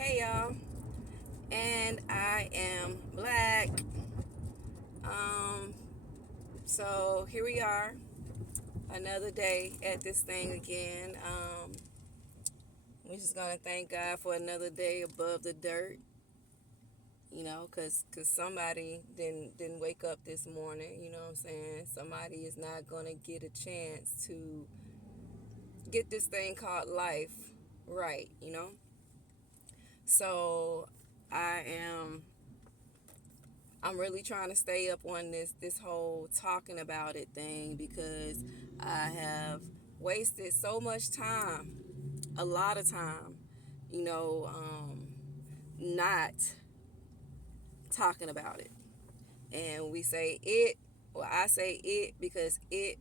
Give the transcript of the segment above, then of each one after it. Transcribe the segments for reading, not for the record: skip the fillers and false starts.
Hey y'all, and I am black. Um, so here we are, another day at this thing again. We're just gonna thank God for another day above the dirt. Cause somebody didn't wake up this morning. You know what I'm saying? Somebody is not gonna get a chance to get this thing called life right. So I am I'm really trying to stay up on this whole talking about it thing because I have wasted so much time, a lot of time, you know, not talking about it. And we say it, or I say it because it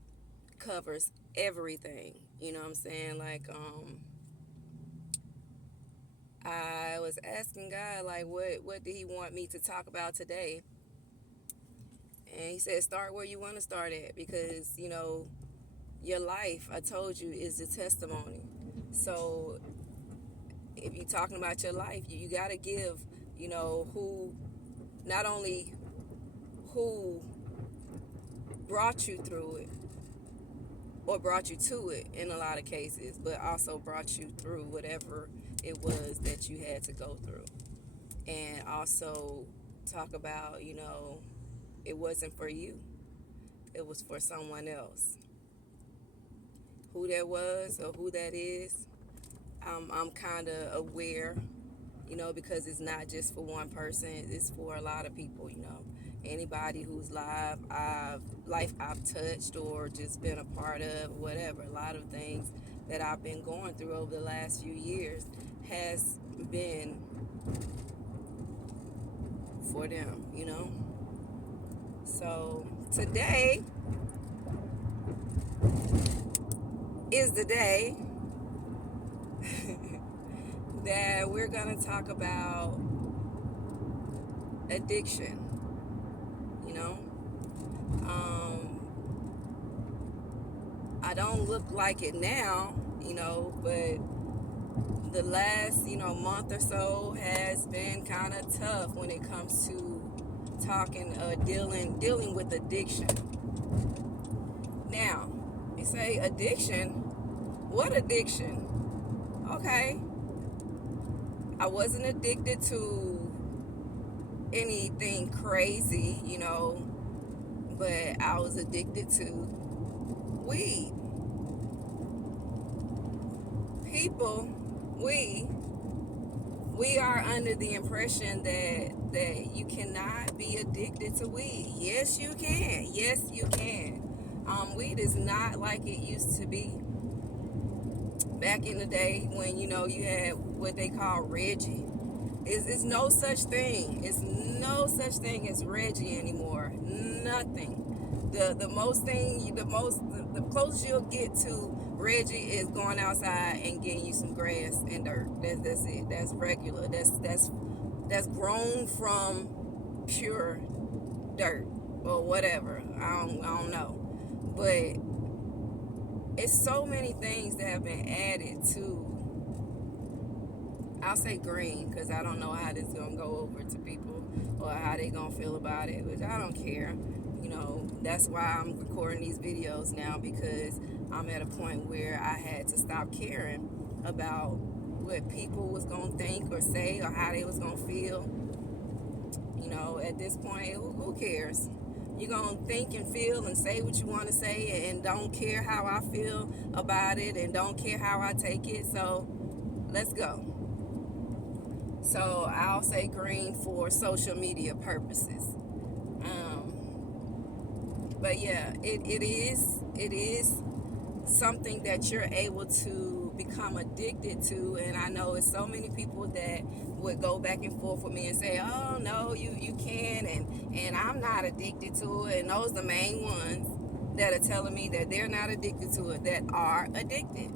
covers everything. You know what I'm saying? I was asking God, like, what did He want me to talk about today? And He said, start where you want to start at because, your life, I told you, is a testimony. So if you're talking about your life, you got to give, who, not only who brought you through it or brought you to it in a lot of cases, but also brought you through whatever it was that you had to go through. And also talk about, it wasn't for you, it was for someone else. Who that was or who that is, I'm kind of aware, because it's not just for one person, it's for a lot of people. Anybody whose life I've touched or just been a part of, whatever. A lot of things that I've been going through over the last few years has been for them. So today is the day that we're going to talk about addiction. You know, um, I don't look like it now, but the last, month or so has been kind of tough when it comes to dealing with addiction. Now, you say addiction, what addiction? Okay, I wasn't addicted to anything crazy, but I was addicted to weed. People, we are under the impression that you cannot be addicted to weed. Yes, you can. Yes, you can. Weed is not like it used to be back in the day when you had what they call Reggie. It's no such thing. It's no such thing as Reggie anymore. Nothing. The closest you'll get to Reggie is going outside and getting you some grass and dirt. That's it. That's regular. That's grown from pure dirt or whatever. I don't know. But it's so many things that have been added to, I'll say green, because I don't know how this is going to go over to people or how they going to feel about it, which I don't care. That's why I'm recording these videos now, because I'm at a point where I had to stop caring about what people was going to think or say or how they was going to feel. At this point, who cares? You're going to think and feel and say what you want to say and don't care how I feel about it and don't care how I take it. So let's go. So I'll say green for social media purposes. But yeah, it is something that you're able to become addicted to. And I know it's so many people that would go back and forth with me and say, oh no, you can, and I'm not addicted to it. And those are the main ones that are telling me that they're not addicted to it, that are addicted.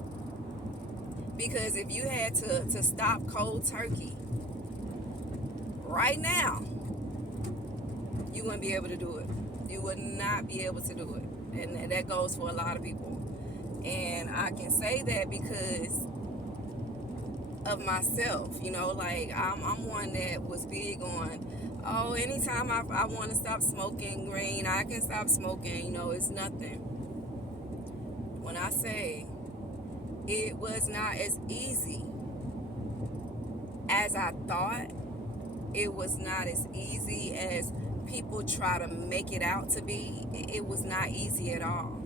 Because if you had to stop cold turkey right now, you wouldn't be able to do it. You would not be able to do it. And that goes for a lot of people. And I can say that because of myself. Like I'm one that was big on, oh, anytime I want to stop smoking green, I can stop smoking. It's nothing. When I say it was not as easy as I thought, it was not as easy as people try to make it out to be. It was not easy at all.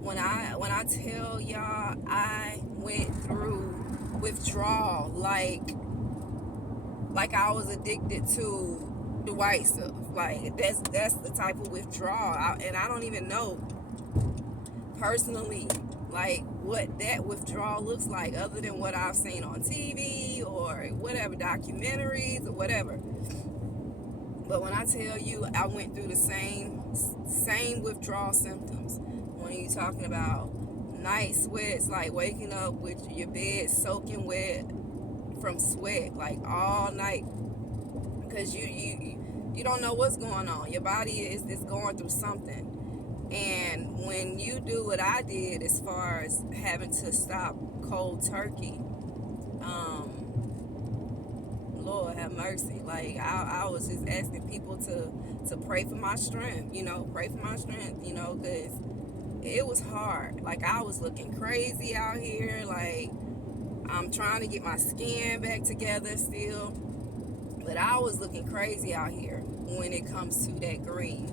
When I tell y'all, I went through withdrawal like I was addicted to the white stuff. Like that's the type of withdrawal. And I don't even know personally like what that withdrawal looks like, other than what I've seen on TV or whatever, documentaries or whatever. But when I tell you, I went through the same withdrawal symptoms. When you're talking about night sweats, like waking up with your bed soaking wet from sweat, like all night, because you don't know what's going on. Your body is going through something. And when you do what I did, as far as having to stop cold turkey, Lord have mercy. Like I was just asking people to pray for my strength, pray for my strength, because it was hard. Like I was looking crazy out here. Like I'm trying to get my skin back together still, but I was looking crazy out here when it comes to that green,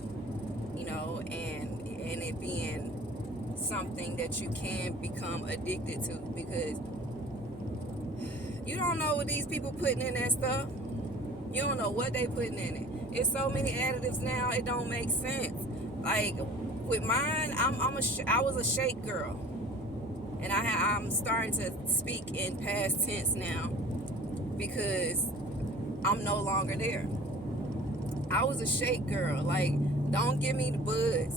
and it being something that you can become addicted to, because you don't know what these people putting in that stuff. You don't know what they putting in it. It's so many additives now, it don't make sense. Like with mine, I was a shake girl, and I'm starting to speak in past tense now because I'm no longer there. I was a shake girl. Like, don't give me the buzz,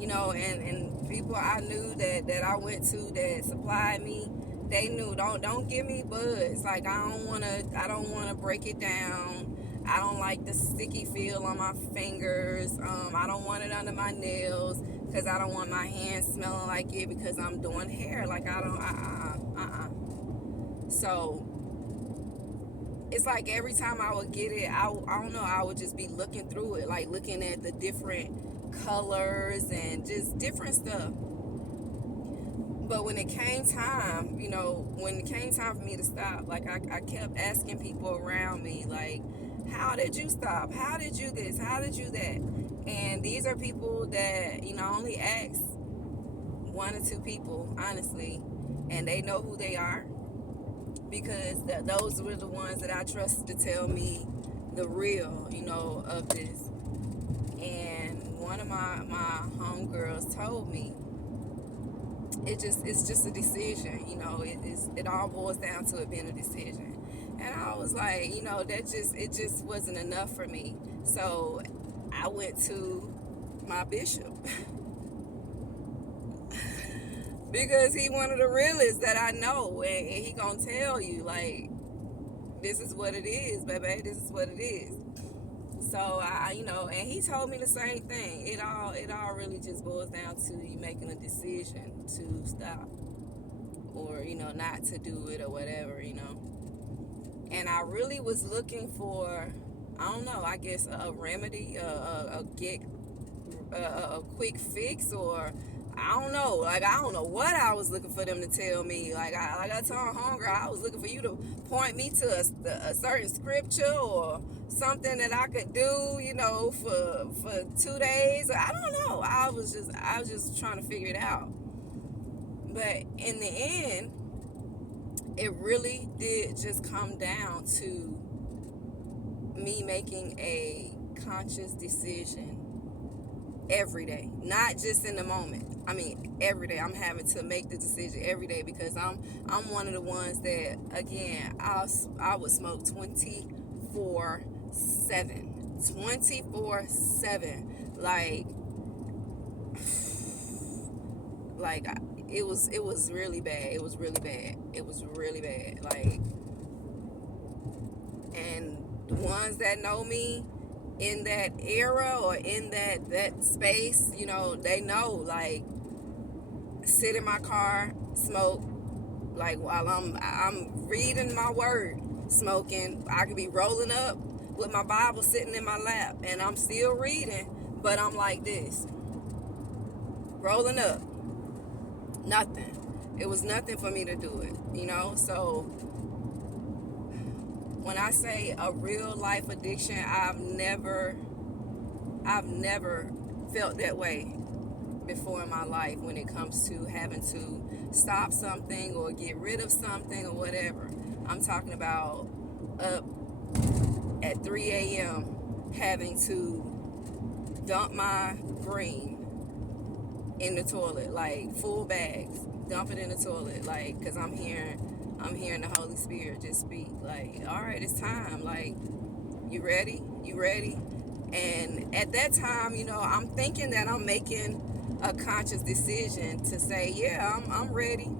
and people I knew that I went to that supplied me, they knew, don't give me buzz. Like I don't wanna break it down. I don't like the sticky feel on my fingers. I don't want it under my nails because I don't want my hands smelling like it because I'm doing hair. Like I don't, So it's like every time I would get it, I don't know, I would just be looking through it, like looking at the different colors and just different stuff. But when it came time, for me to stop, like I kept asking people around me, like, how did you stop? How did you this? How did you that? And these are people that, I only asked one or two people, honestly, and they know who they are, because those were the ones that I trusted to tell me the real, of this. And one of my homegirls told me, it's just a decision, it all boils down to it being a decision. And I was like, it just wasn't enough for me. So I went to my bishop because he one of the realists that I know, and he gonna tell you, like, this is what it is, baby, this is what it is. So and he told me the same thing. It all really just boils down to you making a decision to stop, or not to do it, or whatever. And I really was looking for, I don't know, I guess a remedy, a quick fix, or I don't know. Like, I don't know what I was looking for them to tell me. Like I told Hunger, I was looking for you to point me to a certain scripture or something that I could do, for 2 days. I don't know. I was just trying to figure it out. But in the end, it really did just come down to me making a conscious decision every day, not just in the moment. I mean, every day I'm having to make the decision every day, because I'm one of the ones that, again, I would smoke 24/7, 24/7, like it was really bad. It was really bad. Like, and the ones that know me in that era or in that space, they know, like, sit in my car, smoke, Like while I'm reading my word, smoking, I could be rolling up with my Bible sitting in my lap, and I'm still reading, but I'm like this, rolling up, nothing. It was nothing for me to do it, you know. So when I say a real life addiction, I've never felt that way before in my life when it comes to having to stop something or get rid of something or whatever. I'm talking about up at 3 a.m. having to dump my green in the toilet, like full bags, dump it in the toilet, like, because I'm hearing the Holy Spirit just speak, like, all right, it's time, like, you ready. And at that time, I'm thinking that I'm making a conscious decision to say, yeah, I'm ready.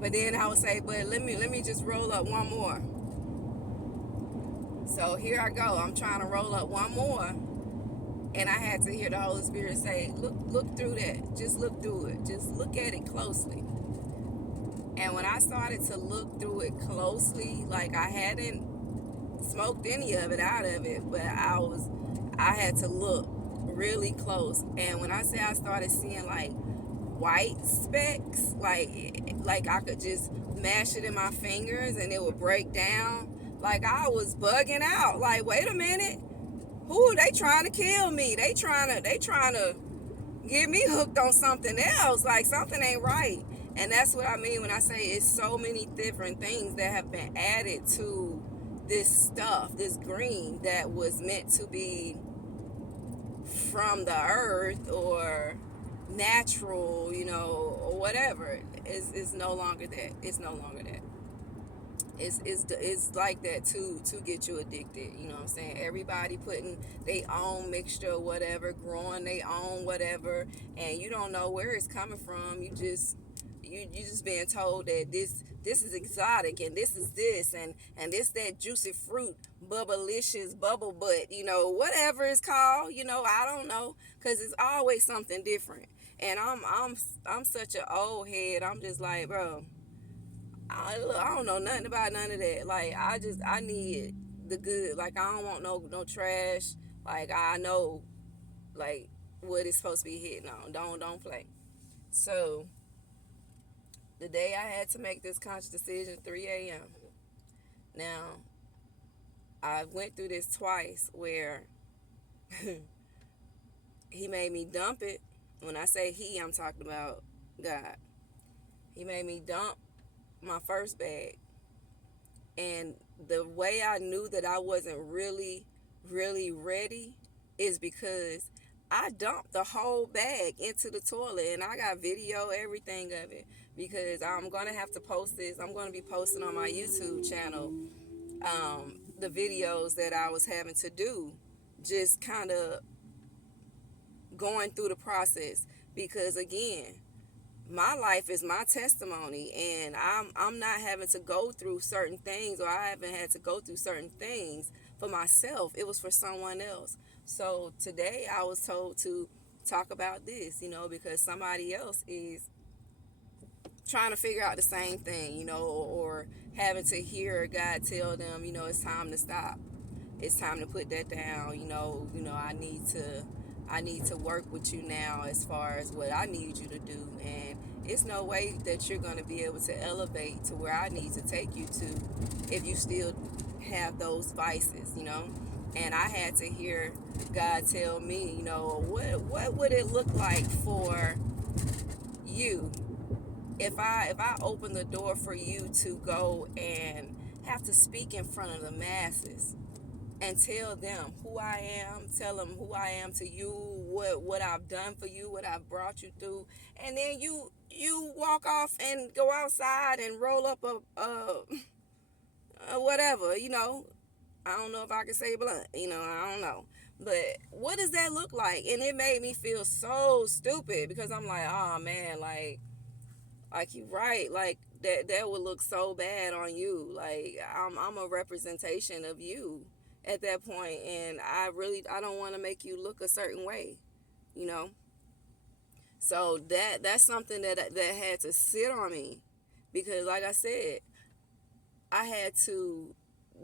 But then I would say, but let me just roll up one more. So here I go, I'm trying to roll up one more, and I had to hear the Holy Spirit say, look through that, just look through it, just look at it closely. And when I started to look through it closely, like, I hadn't smoked any of it out of it, but I had to look really close. And when I say I started seeing like white specks, like I could just mash it in my fingers and it would break down, like I was bugging out, like, wait a minute, who are they trying to kill me? They trying to get me hooked on something else, like something ain't right. And that's what I mean when I say it's so many different things that have been added to this stuff, this green that was meant to be from the earth or natural, or whatever. It's no longer that. It's no longer that. It's like that to get you addicted. You know what I'm saying? Everybody putting their own mixture or whatever, growing their own whatever, and you don't know where it's coming from. You just being told that this is exotic, and this is this, and this that juicy fruit, bubblicious bubble butt, whatever it's called. I don't know, because it's always something different. And I'm such an old head. I'm just like, bro, I don't know nothing about none of that. Like, I need the good. Like, I don't want no trash. Like, I know, like, what it's supposed to be hitting on. Don't play. So the day I had to make this conscious decision, 3 a.m. Now, I went through this twice where he made me dump it. When I say he, I'm talking about God. He made me dump my first bag. And the way I knew that I wasn't really, really ready is because I dumped the whole bag into the toilet, and I got video, everything of it, because I'm going to have to post this. I'm going to be posting on my YouTube channel the videos that I was having to do, just kind of going through the process, because again, my life is my testimony, and I'm not having to go through certain things, or I haven't had to go through certain things for myself. It was for someone else. So today I was told to talk about this, because somebody else is trying to figure out the same thing, or having to hear God tell them, it's time to stop. It's time to put that down. I need to work with you now as far as what I need you to do. And it's no way that you're going to be able to elevate to where I need to take you to if you still have those vices. And I had to hear God tell me, what would it look like for you if I open the door for you to go and have to speak in front of the masses and tell them who I am, tell them who I am to you, what I've done for you, what I've brought you through, and then you walk off and go outside and roll up a whatever, I don't know if I can say blunt, I don't know. But what does that look like? And it made me feel so stupid, because I'm like, oh man, like you right, like that would look so bad on you. Like, I'm a representation of you at that point, and I don't want to make you look a certain way, you know. So that's something that had to sit on me, because like I said, I had to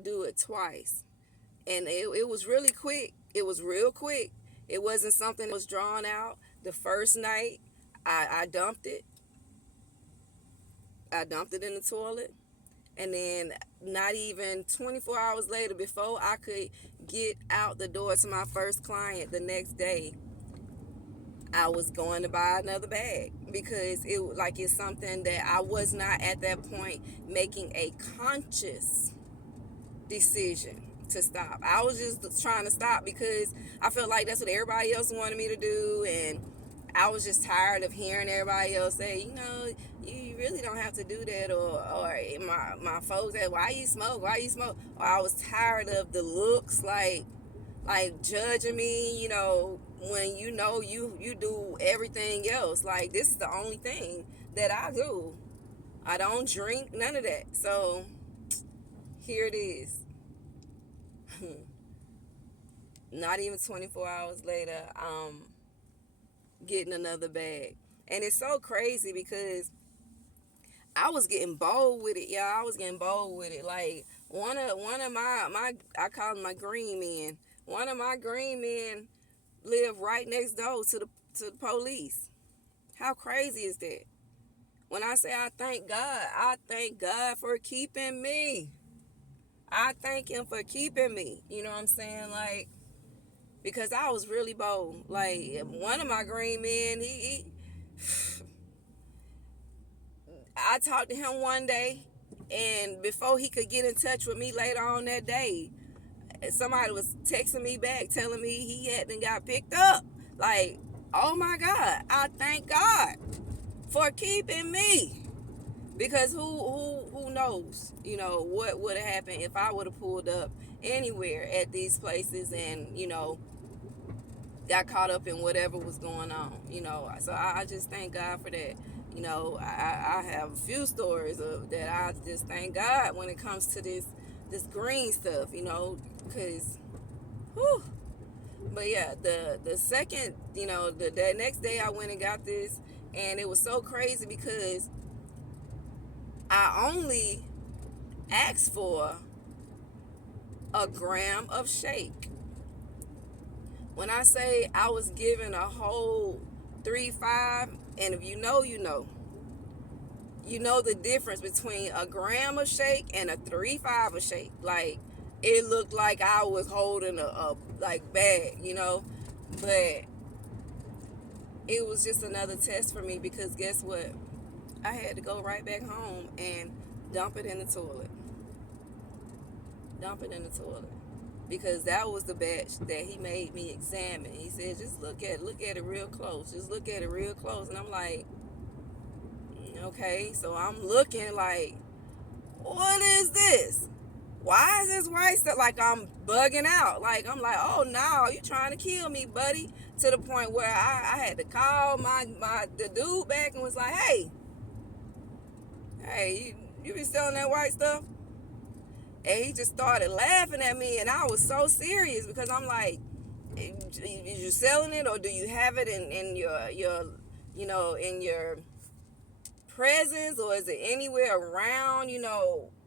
do it twice, and it was really quick. It was real quick. It wasn't something that was drawn out. The first night, I dumped it. I dumped it in the toilet, and then not even 24 hours later, before I could get out the door to my first client the next day, I was going to buy another bag, because it's something that I was not at that point making a conscious decision to stop. I was just trying to stop because I felt like that's what everybody else wanted me to do, and I was just tired of hearing everybody else say, you really don't have to do that, or my folks said, why you smoke? Why you smoke? Or I was tired of the looks, like judging me, when you do everything else. Like, this is the only thing that I do. I don't drink, none of that. So here it is. Not even 24 hours later, getting another bag. And it's so crazy because I was getting bold with it, y'all. I was getting bold with it. Like, one of my I call them my green men. One of my green men live right next door to the police. How crazy is that? When I say I thank God for keeping me. I thank him for keeping me. You know what I'm saying? Like, because I was really bold. Like, one of my green men, I talked to him one day, and before he could get in touch with me later on that day, somebody was texting me back telling me he hadn't got picked up. Like, oh my God, I thank God for keeping me. Because who knows, what would have happened if I would have pulled up anywhere at these places and, got caught up in whatever was going on. So I just thank God for that. I have a few stories of that. I just thank God when it comes to this green stuff, because whew. But yeah, the second, the next day I went and got this, and it was so crazy because I only asked for a gram of shake. When I say I was given a whole 3-5, and if you know, the difference between a gram of shake and a 3-5 of shake. Like, it looked like I was holding a like bag, but it was just another test for me, because guess what? I had to go right back home and dump it in the toilet. Dump it in the toilet. Because that was the batch that he made me examine. He said, just look at it real close. Just look at it real close. And I'm like, okay. So I'm looking like, what is this? Why is this white stuff? Like, I'm bugging out. Like, I'm like, oh no, you trying to kill me, buddy. To the point where I had to call the dude back and was like, hey, you be selling that white stuff? And he just started laughing at me, and I was so serious, because I'm like, is you selling it, or do you have it in your in your presence, or is it anywhere around,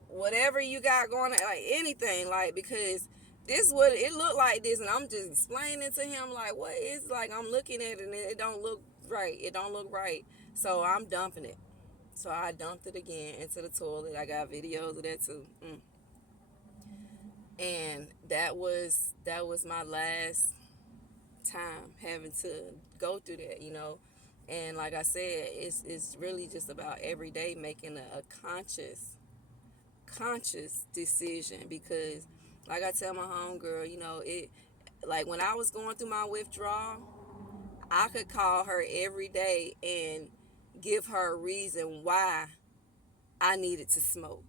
whatever you got going on, like anything, like, because this what it looked like this, and I'm just explaining to him like, what is, like, I'm looking at it and it don't look right. It don't look right. So I'm dumping it. So I dumped it again into the toilet. I got videos of that too. And that was my last time having to go through that, And like I said, it's really just about every day making a conscious decision, because like I tell my homegirl, it, like, when I was going through my withdrawal, I could call her every day and give her a reason why I needed to smoke.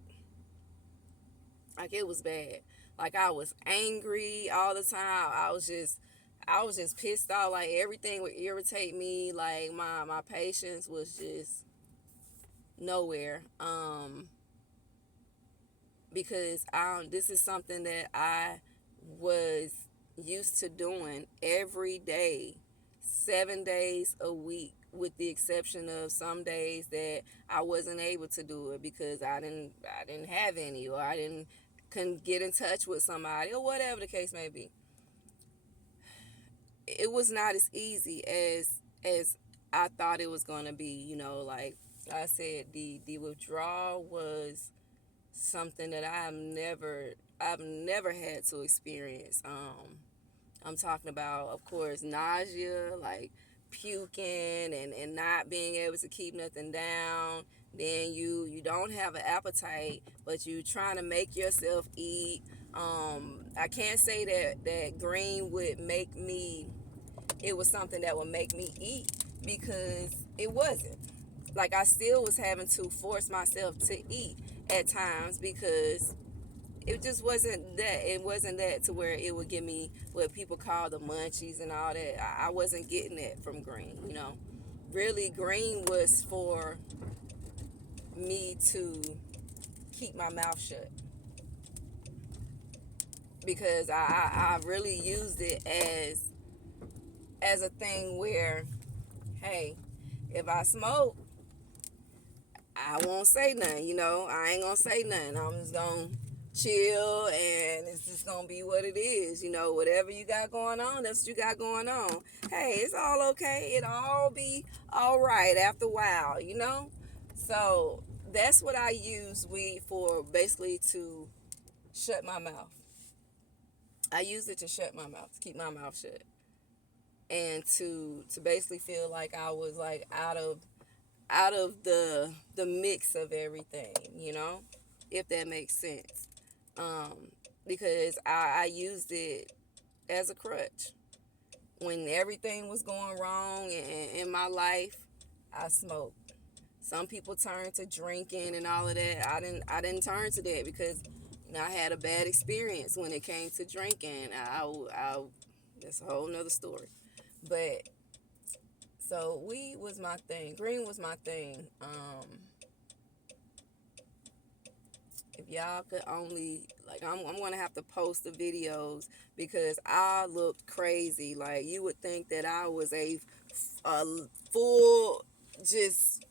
Like, it was bad. Like, I was angry all the time. I was just pissed off. Like, everything would irritate me. Like, my patience was just nowhere. Because this is something that I was used to doing every day, 7 days a week, with the exception of some days that I wasn't able to do it because I didn't have any, or I didn't couldn't get in touch with somebody, or whatever the case may be. It was not as easy as I thought it was going to be. Like I said, the withdrawal was something that I've never had to experience. I'm talking about, of course, nausea, like puking and not being able to keep nothing down. Then you don't have an appetite, but you trying to make yourself eat. I can't say that green would make me. It was something that would make me eat, because it wasn't. Like, I still was having to force myself to eat at times, because it just wasn't that. It wasn't that to where it would give me what people call the munchies and all that. I wasn't getting that from green. Really, green was for me to keep my mouth shut, because I really used it as a thing where, hey, if I smoke, I won't say nothing. I ain't gonna say nothing. I'm just gonna chill, and it's just gonna be what it is. Whatever you got going on, that's what you got going on. Hey, it's all okay. It'll all be all right after a while. So that's what I use weed for, basically to shut my mouth. I use it to shut my mouth, to keep my mouth shut, and to basically feel like I was like out of the mix of everything, if that makes sense. Um, because I used it as a crutch. When everything was going wrong in my life, I smoked. Some people turn to drinking and all of that. I didn't turn to that, because I had a bad experience when it came to drinking. That's a whole nother story. But so weed was my thing. Green was my thing. If y'all could only, like, I'm gonna have to post the videos, because I looked crazy. Like, you would think that I was a full, just,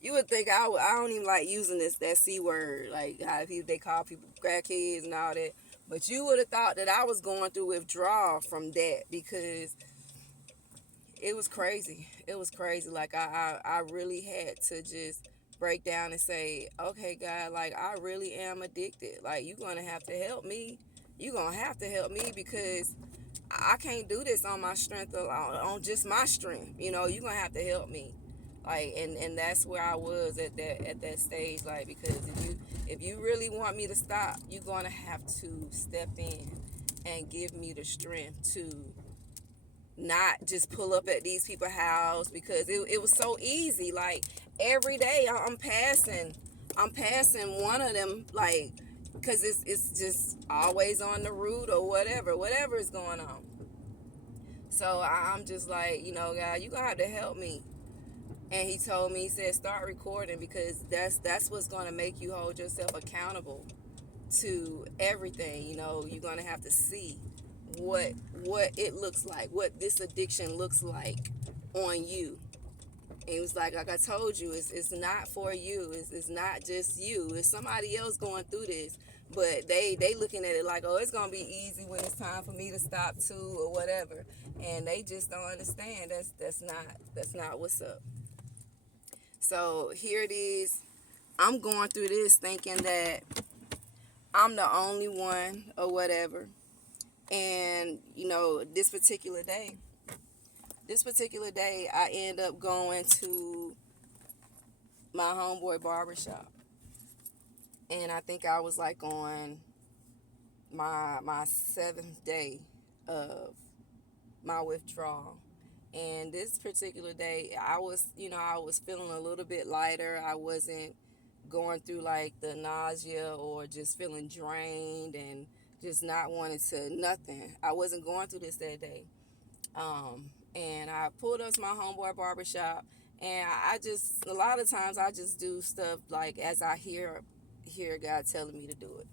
you would think I don't even like using that C word, like how they call people crackheads and all that. But you would have thought that I was going through withdrawal from that, because it was crazy. It was crazy. Like, I really had to just break down and say, okay, God, like, I really am addicted. Like, you're going to have to help me. You're going to have to help me, because I can't do this on my strength, on just my strength. You're going to have to help me. Like, and that's where I was at that stage. Like, because if you really want me to stop, you're going to have to step in and give me the strength to not just pull up at these people's house, because it was so easy. Like, every day I'm passing one of them, like, because it's just always on the route, or whatever is going on. So I'm just like, God, you gonna have to help me. And he told me, he said, start recording, because that's what's gonna make you hold yourself accountable to everything. You're gonna have to see what it looks like, what this addiction looks like on you. And it was like I told you, it's not for you. It's not just you. It's somebody else going through this, but they looking at it like, oh, it's gonna be easy when it's time for me to stop too, or whatever. And they just don't understand. That's not what's up. So here it is. I'm going through this thinking that I'm the only one, or whatever. And this particular day, I end up going to my homeboy barbershop, and I think I was like on my seventh day of my withdrawal. And this particular day, I was feeling a little bit lighter. I wasn't going through like the nausea, or just feeling drained and just not wanting to nothing. I wasn't going through this that day. And I pulled up to my homeboy barbershop, and I just, a lot of times I just do stuff like as I hear God telling me to do it.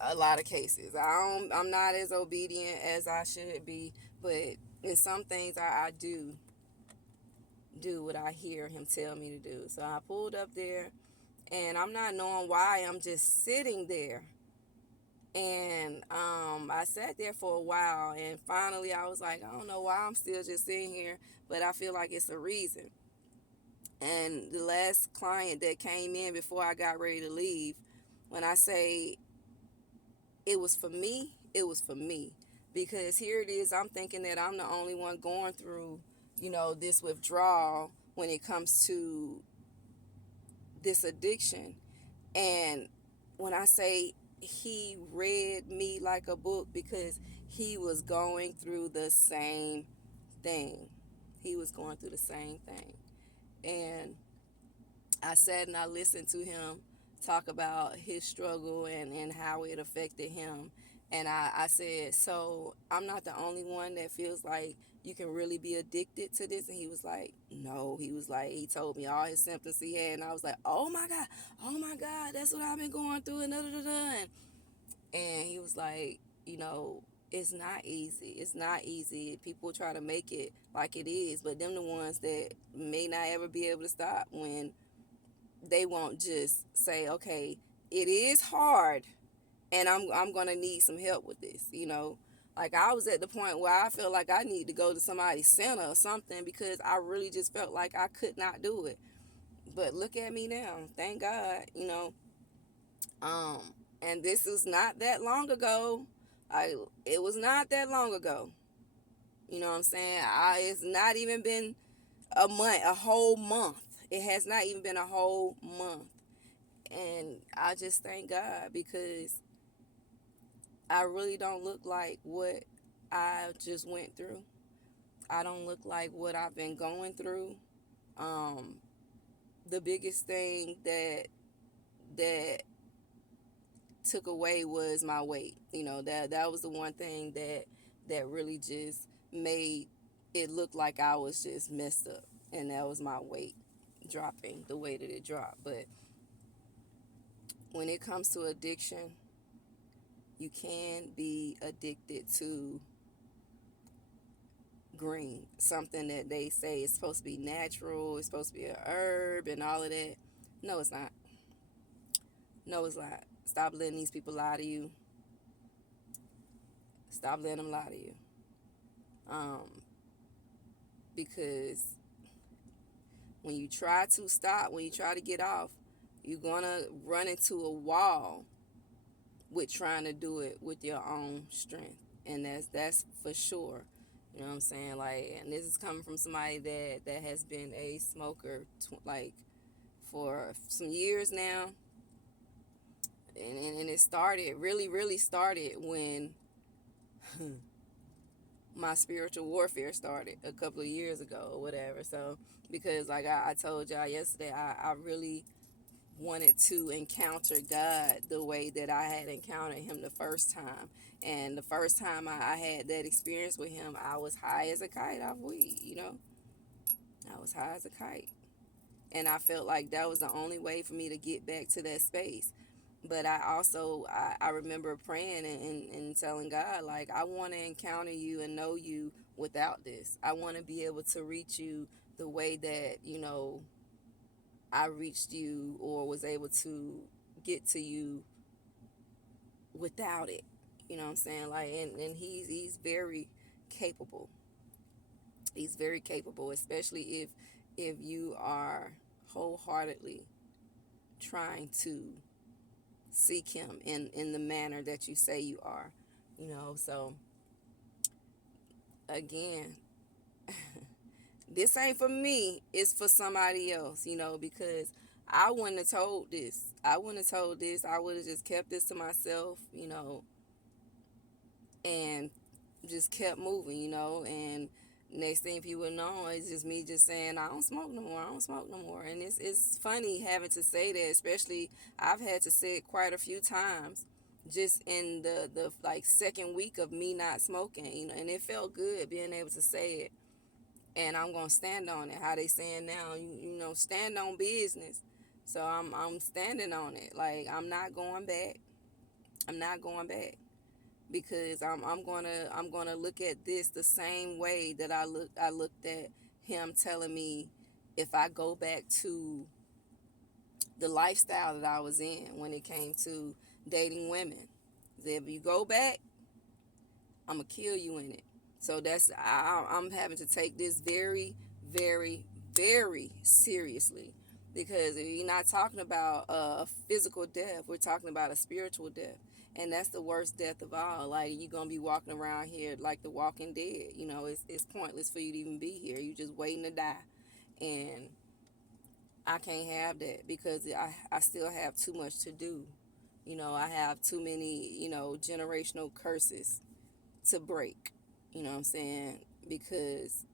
A lot of cases, I'm not as obedient as I should be, but in some things I do do what I hear him tell me to do. So I pulled up there, and I'm not knowing why I'm just sitting there. And I sat there for a while, and finally I was like, I don't know why I'm still just sitting here, but I feel like it's a reason. And the last client that came in before I got ready to leave, when I say it was for me, it was for me. Because here it is, I'm thinking that I'm the only one going through, this withdrawal when it comes to this addiction. And when I say he read me like a book, because he was going through the same thing. He was going through the same thing. And I sat and I listened to him talk about his struggle and how it affected him. And I said, so I'm not the only one that feels like you can really be addicted to this. And he was like, no. He was like, he told me all his symptoms he had. And I was like, oh my God, that's what I've been going through. And da da da da. And he was like, it's not easy. It's not easy. People try to make it like it is, but them the ones that may not ever be able to stop when they won't just say, okay, it is hard, and I'm gonna need some help with this. Like, I was at the point where I felt like I need to go to somebody's center or something, because I really just felt like I could not do it. But look at me now, thank God. Um, and this was not that long ago. It was not that long ago. You know what I'm saying? It's not even been a month, a whole month. It has not even been a whole month. And I just thank God, because I really don't look like what I just went through. I don't look like what I've been going through. Um, the biggest thing that took away was my weight. That was the one thing that really just made it look like I was just messed up, and that was my weight dropping the way that it dropped. But when it comes to addiction, you can be addicted to green, something that they say is supposed to be natural, it's supposed to be a herb and all of that. No, it's not. No, it's not. Stop letting these people lie to you. Stop letting them lie to you. Because when you try to stop, when you try to get off, you're going to run into a wall with trying to do it with your own strength. And that's for sure. You know what I'm saying? Like, and this is coming from somebody that has been a smoker like for some years now. And it started, really started when my spiritual warfare started a couple of years ago or whatever. So, because like I told y'all yesterday, I really wanted to encounter God the way that I had encountered him the first time. And the first time I had that experience with him, I was high as a kite off weed. I was high as a kite. And I felt like that was the only way for me to get back to that space. But I also, I remember praying and telling God, like, I want to encounter you and know you without this. I want to be able to reach you the way that, I reached you or was able to get to you without it. You know what I'm saying? Like, and he's very capable. He's very capable, especially if you are wholeheartedly trying to seek him in the manner that you say you are. So again, this ain't for me, it's for somebody else, because I wouldn't have told this. I wouldn't have told this. I would have just kept this to myself, and just kept moving, and next thing people would know, it's just me just saying, I don't smoke no more, I don't smoke no more. And it's funny having to say that, especially I've had to say it quite a few times just in the like second week of me not smoking, and it felt good being able to say it. And I'm gonna stand on it. How they saying now, stand on business. So I'm standing on it. Like, I'm not going back. I'm not going back, because I'm gonna look at this the same way that I looked at him telling me if I go back to the lifestyle that I was in when it came to dating women. If you go back, I'm going to kill you in it. So I'm having to take this very, very, very seriously, because we're not talking about a physical death. We're talking about a spiritual death. And that's the worst death of all. Like, you're going to be walking around here like the walking dead. You know, it's pointless for you to even be here. You're just waiting to die. And I can't have that, because I still have too much to do. You know, I have too many, generational curses to break. You know what I'm saying? Because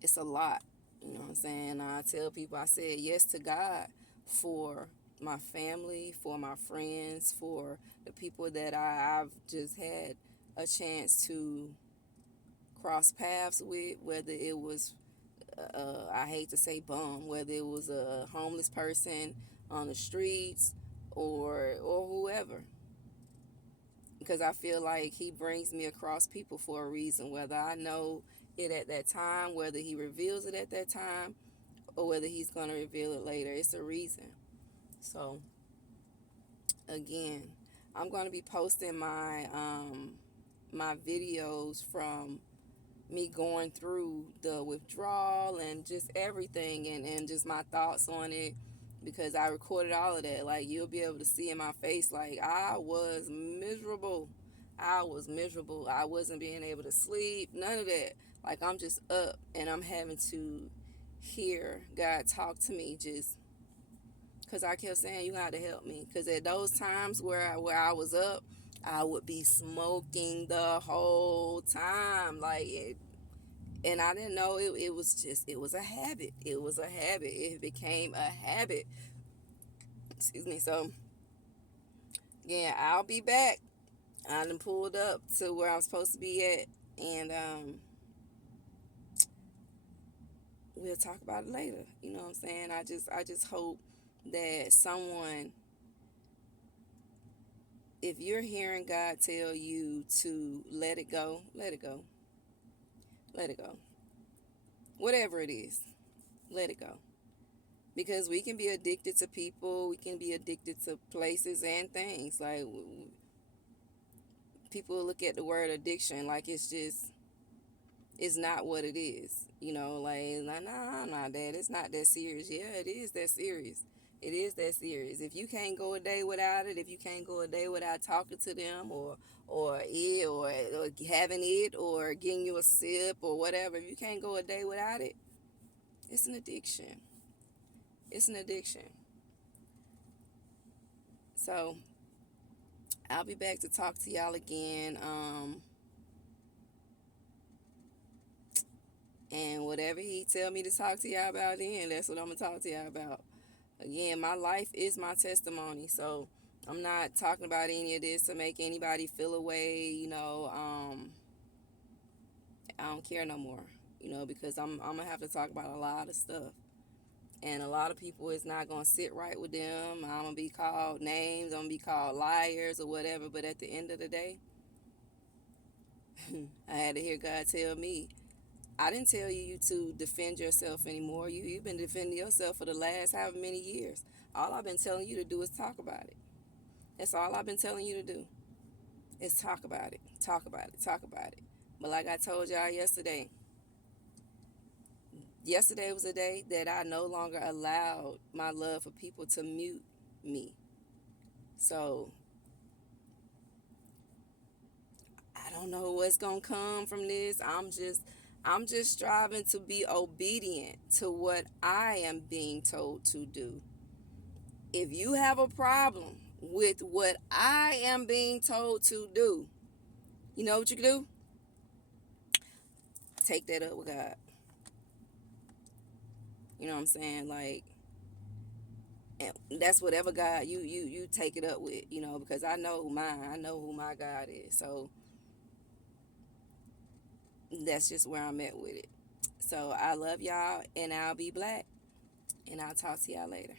it's a lot. You know what I'm saying? I tell people I said yes to God for my family, for my friends, for the people that I've just had a chance to cross paths with, whether it was I hate to say bum, whether it was a homeless person on the streets or whoever. Because I feel like he brings me across people for a reason, whether I know it at that time, whether he reveals it at that time, or whether he's going to reveal it later. It's a reason. So, again, I'm going to be posting my videos from me going through the withdrawal and just everything, and just my thoughts on it, because I recorded all of that. Like, you'll be able to see in my face, like, I was miserable. I was miserable. I wasn't being able to sleep, none of that. Like, I'm just up, and I'm having to hear God talk to me, just because I kept saying, you got to help me. Because at those times where I was up, I would be smoking the whole time. Like, and I didn't know it was just, it was a habit. It was a habit. It became a habit. Excuse me. So, yeah, I'll be back. I done pulled up to where I'm supposed to be at. And we'll talk about it later. You know what I'm saying? I just hope that someone, if you're hearing God tell you to let it go, let it go. Let it go. Whatever it is, let it go. Because we can be addicted to people, we can be addicted to places and things. Like, people look at the word addiction like it's not what it is. You know, like, nah, not that. It's not that serious. Yeah, it is that serious. It is that serious. If you can't go a day without it, if you can't go a day without talking to them, or having it, or getting you a sip or whatever, if you can't go a day without it, it's an addiction. It's an addiction. So I'll be back to talk to y'all again. And whatever he tell me to talk to y'all about then, that's what I'm gonna talk to y'all about. Again, my life is my testimony. So I'm not talking about any of this to make anybody feel away, I don't care no more, because I'm gonna have to talk about a lot of stuff. And a lot of people, it's not gonna sit right with them. I'm gonna be called names, I'm gonna be called liars or whatever, but at the end of the day, I had to hear God tell me, I didn't tell you to defend yourself anymore. You've been defending yourself for the last however many years. All I've been telling you to do is talk about it. That's all I've been telling you to do is talk about it. Talk about it. Talk about it. But like I told y'all yesterday was a day that I no longer allowed my love for people to mute me. So I don't know what's gonna come from this. I'm just striving to be obedient to what I am being told to do. If you have a problem with what I am being told to do, you know what you can do? Take that up with God. You know what I'm saying? Like, and that's whatever God you take it up with, because I know mine. I know who my God is. So that's just where I'm at with it. So I love y'all, and I'll be black, and I'll talk to y'all later.